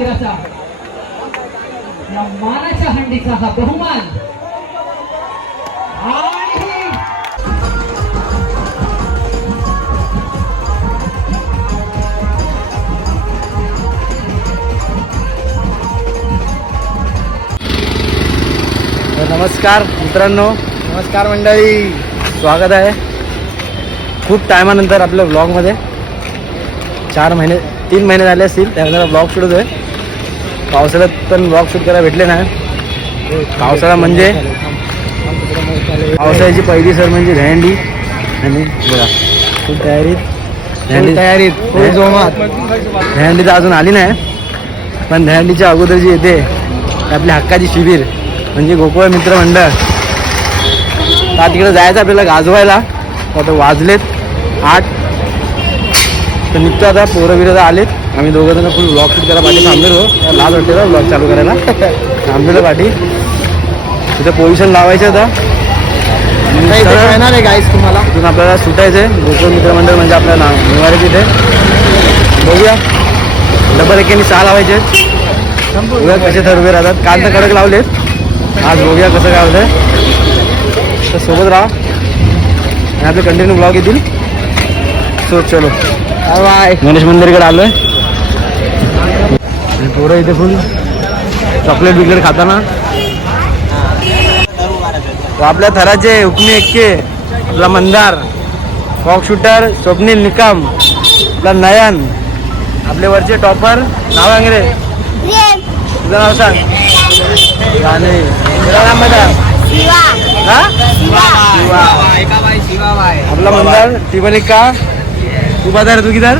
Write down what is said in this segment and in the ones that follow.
या मानाच्या हंडीचा हा बहुमान. नमस्कार मित्रांनो. नमस्कार मंडळी. स्वागत आहे. खूप टायमानंतर आपल्या ब्लॉगमध्ये चार महिने तीन महिने झाले असतील त्यानंतर ब्लॉग शूट होतोय. पावसाळ्यात पण ब्लॉग शूट करायला भेटले नाही. पावसाळा म्हणजे पावसाळ्याची पहिली सर म्हणजे दहंडी आणि बघा खूप तयारीत. दहंडी तयारीत. दहंडी तर अजून आली नाही पण दहंडीच्या अगोदर जी येते ती आपली हक्काची शिबिर म्हणजे गोकुळ मित्र मंडळ. आता तिकडे जायचं आपल्याला गाजवायला. आता वाजलेत आठ. तर निघतो आता पोरं बिरं आलेत. आम्ही दोघं जण फुल ब्लॉग शूट करायला पाठी थांबलेलो. लाज वाटते ना ब्लॉग चालू करायला? थांबलेलो पाठी. तिथं पोझिशन लावायचं आता. येणार आहे गाईस तुम्हाला. तिथून आपल्याला सुटायचं आहे गोकुळ मित्रमंडळ म्हणजे आपल्याला निवारे तिथे बघूया. डबल एकेने सहा लावायचे. बघूया कसे तर उभे राहतात. काल तर कडक लावलेत. आज बघूया कसं काय होतंय. तर सोबत राहा. आणि आपले कंटिन्यू ब्लॉग येतील. सो चलो. बाय गणेश मंदिरकडे आलोय. आणि पोरं इथे फुल चॉकलेट बिकलेट खाताना. तो आपल्या थराचे हुकमी एक्के आपला मंदार फॉक शूटर स्वप्नील निकम आपला नयन आपले वरचे टॉपर नाव अंग्रे तुझं नाव सांग. गाणे. तुझं नाव बता हा? शिवा. आपला मंदार टिबलिका तू बाजार तू किधर?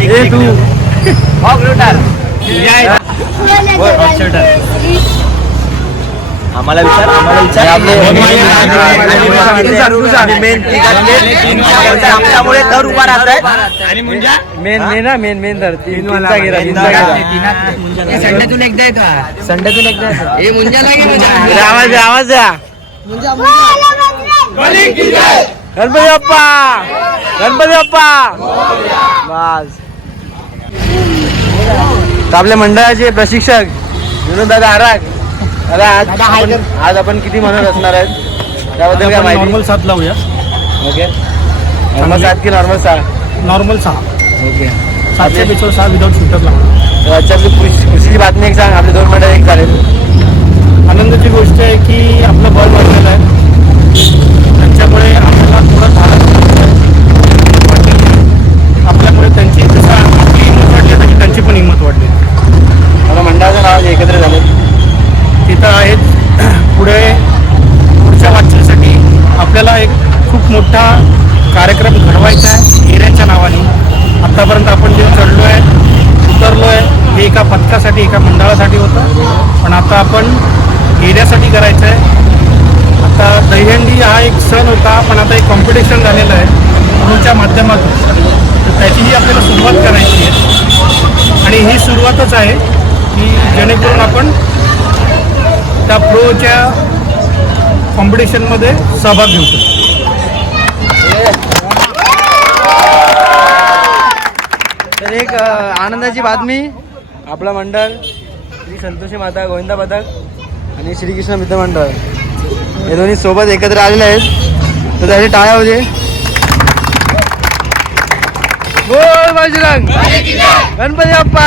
ए तू. आम्हाला विचार आम्हाला विचार आपले आपल्यामुळे दर उभा राहत आहे मेन मेन ना मेन मेन घेरा तीनचा घेरा संडेतून एकदा येतो संडेतून एकदा अरे आवाज द्या आवाज द्या गणपती बाप्पा गणपती बाप्पा बस तर आपल्या मंडळाचे प्रशिक्षक विनोद दादा आराग दादा आज आपण- आज आपण किती म्हणत असणार आहेत? त्याबद्दल काय माहिती? नॉर्मल सात लावूया. ओके. नॉर्मल सात की नॉर्मल सहा? नॉर्मल सहा. ओके. सातशे पेक्षा सहा विदाउट शूटर लावणार. तर आपली बातमी एक सांग आपले दोन मंडळ एक झाले आनंदाची गोष्ट आहे की आपलं बळ वाढलेलं आहे. त्यांच्यामुळे आपल्याला थोडं वाटतं. आपल्यामुळे त्यांची जसं आपली हिंमत वाढली तशी त्यांची पण हिंमत वाढली. मला नाव जे एकत्र झाले. तिथं आहेत. पुढे पुढच्या वाटचालीसाठी आपल्याला एक खूप मोठा कार्यक्रम घडवायचा आहे हिऱ्याच्या नावाने. आत्तापर्यंत आपण जे चढलो आहे उतरलो आहे हे एका पथकासाठी एका मंडळासाठी होतं. पण आता आपण हिऱ्यासाठी करायचं आहे आता दहीहंडी हा एक सण होता पण आता एक कॉम्पिटिशन झालेलं आहे म्हणूनच्या माध्यमातून. तर त्याचीही आपल्याला सुरुवात करायची आहे. आणि ही सुरुवातच आहे. की जेणेकरून आपण त्या प्रोच्या कॉम्पिटिशनमध्ये सहभाग घेऊ शकतो. तर एक आनंदाची बातमी आपलं मंडळ श्री संतोषी माता गोविंदा पथक आणि श्रीकृष्ण मित्र मंडळ. हे दोन्ही सोबत एकत्र आलेले आहेत. तर त्याची टाळ्या होते गोल बाजरंग गणपती बाप्पा.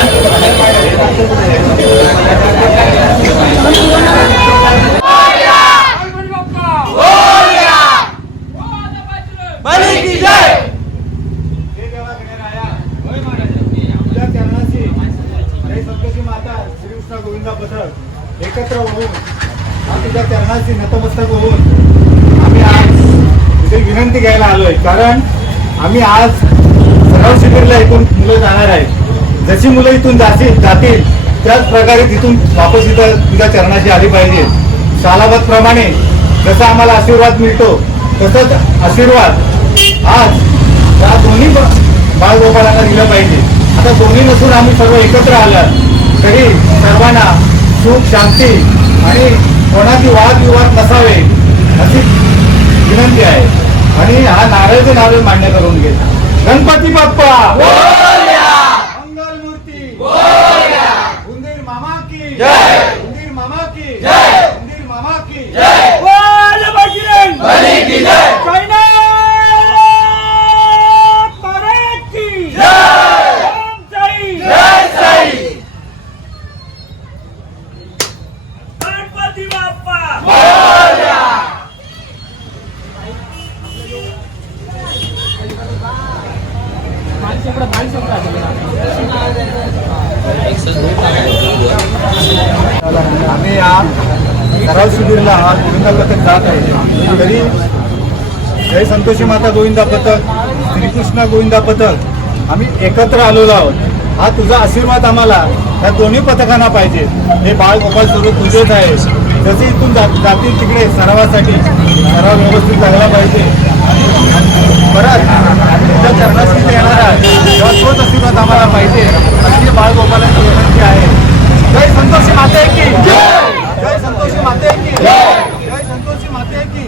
आम्ही आज सराव शिबिरला इथून मुलं जाणार आहेत. जशी मुलं इथून जातील जातील त्याच प्रकारे तिथून वापस इथं तुझ्या चरणाशी आली पाहिजे. सालाबाद प्रमाणे जसा आम्हाला आशीर्वाद मिळतो तसंच आशीर्वाद आज या दोन्ही ब- बाळगोपाळांना दिलं पाहिजे. आता दोन्ही नसून आम्ही सर्व एकत्र आलात तरी सर्वांना सुख शांती आणि कोणाची वादविवाद नसावे अशी विनंती आहे. आणि हा नारळचे नारळ मान्य करून घे. गणपती बाप्पा! मंगलमूर्ती! उंदीर मामा की उंदीर मामा की उंदीर मामा की आम्ही या सराव शिबिरला हा गोविंदा पथक जात आहे तरी जय संतोषी माता गोविंदा पथक श्रीकृष्ण गोविंदा पथक आम्ही एकत्र आलेलो आहोत. हा तुझा आशीर्वाद आम्हाला या दोन्ही पथकांना पाहिजे. हे बाळ गोपाल स्वरूप तुझेच आहे. जसे इथून जात जातील तिकडे सरावासाठी. सराव व्यवस्थित झाला पाहिजे. परत तुझ्या चरणाशी येणारा येणार आहे तेव्हा तोच आशीर्वाद आम्हाला पाहिजे. अशी बाळ गोपालांची विनंती आहे. जय संतोषी माते की. जय संतोषी माते की. जय संतोषी माते की.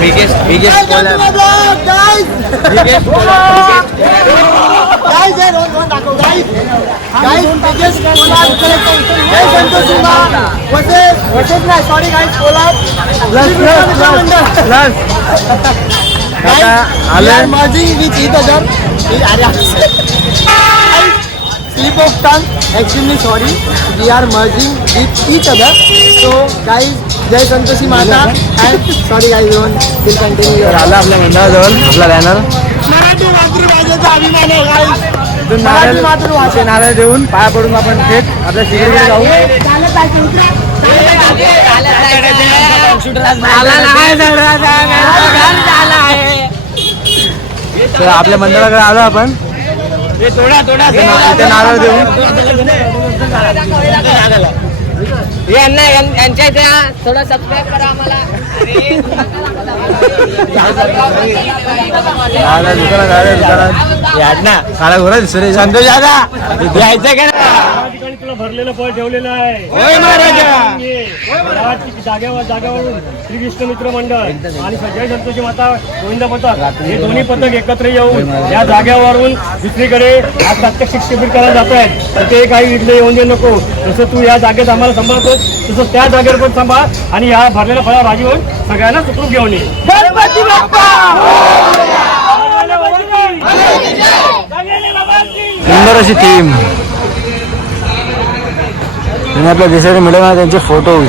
biggest biggest scholar. Guys, biggest scholar. Guys, hey, don't don't go, guys. Guys, biggest scholar. Guys, Santosh Singha. What's it? What's it? Nah, sorry, guys, scholar. Plus, plus, plus, plus. Guys, we are merging with each other. We are. tip of tongue extremely sorry we are merging with each other. So guys Jai Santoshi Mata. And sorry guys दोन will continue your आला आपल्या मंडळाजवळ आपला रॅनर मराठी मातृभाषेचा अभिमान आहे guys देऊन पाया पडून आपण थेट आपल्या शिकडीकडे जाऊ. आपल्या मंडळाकडे आलो आपण. नारळ देऊन. यांना यां- यांच्या इथे. थोडं सबस्क्राईब करा आम्हाला. संतोष दादा यायचं का तुला भरलेलं फळ ठेवलेलं आहे. जागेवर जागेवरून श्रीकृष्ण मित्र मंडळ आणि जय संतोषी माता गोविंद पथक हे दोन्ही पथक एकत्र येऊन या जागेवरून दुसरीकडे आज प्रात्यक्षिक शिबिर करायला जात आहेत. तर ते काही इथले येऊन देऊ नको. जसं तू या जागेत आम्हाला सांभाळतोस तसं त्या जागेवर पण सांभाळ आणि या भरलेल्या फळावर राजी होऊन सगळ्यांना सुखरूप घेऊन ये. सुंदर अशी थीम आणि आपल्या देशाचे मिळवणार त्यांचे फोटोज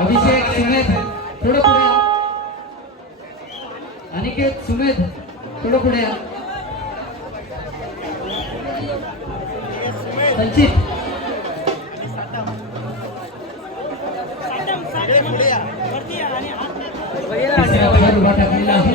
अभिषेक सुमेध थोडं पुढे अनिकेत सुमेध थोडं पुढे संचित तिसरा थर उभा टाकलेला आहे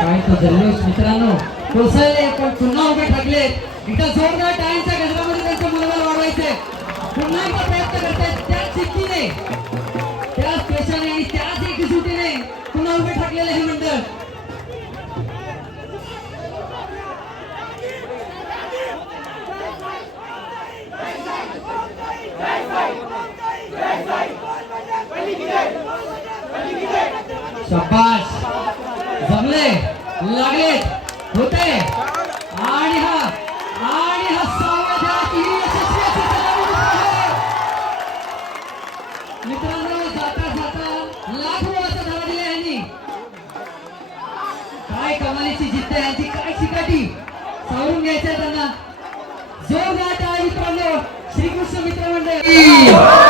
काय तो जल्लोष मित्रांनो? कोसळले पण पुन्हा उभे ठाकले इथं जोरदार टाळ्यांच्या गजरामध्ये त्यांचं मनोबल वाढवायचे पुन्हा एकदा प्रयत्न करतायत त्याच चिठ्ठीने. त्याच पेशाने आणि त्याच एकजुटीने पुन्हा उभे ठाकलेले हे मंडळ. शाबाश जमले? लागले. होते. आणि हा आणि हा सहाव्या मित्रांनो जाता जाता लाखो वाचा धावा दिले यांनी. काय कमालीची जिद्द यांची काय चिकाटी. सावरून घ्यायचंय त्यांना. जोरदार टाळ्या मित्रांनो श्रीकृष्ण मित्र मंडळ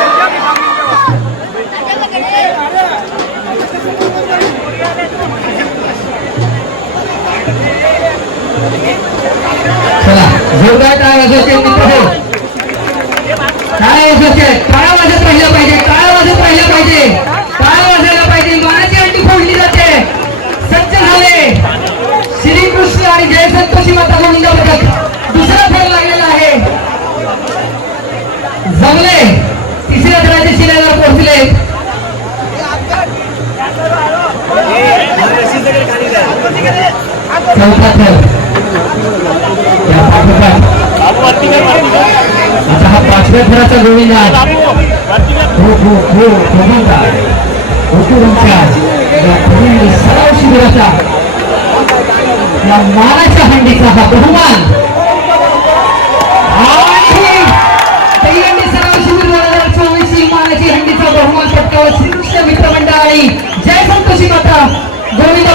चला जोरदार काय वाजवायचे मित्र काय टाळ्या वाजत या मानाच्या हंडीचा हा बहुमान. आणि मानाची हंडीचा बहुमान पटकावत श्रीकृष्ण मित्र आणि जय Santoshi Mata. Govinda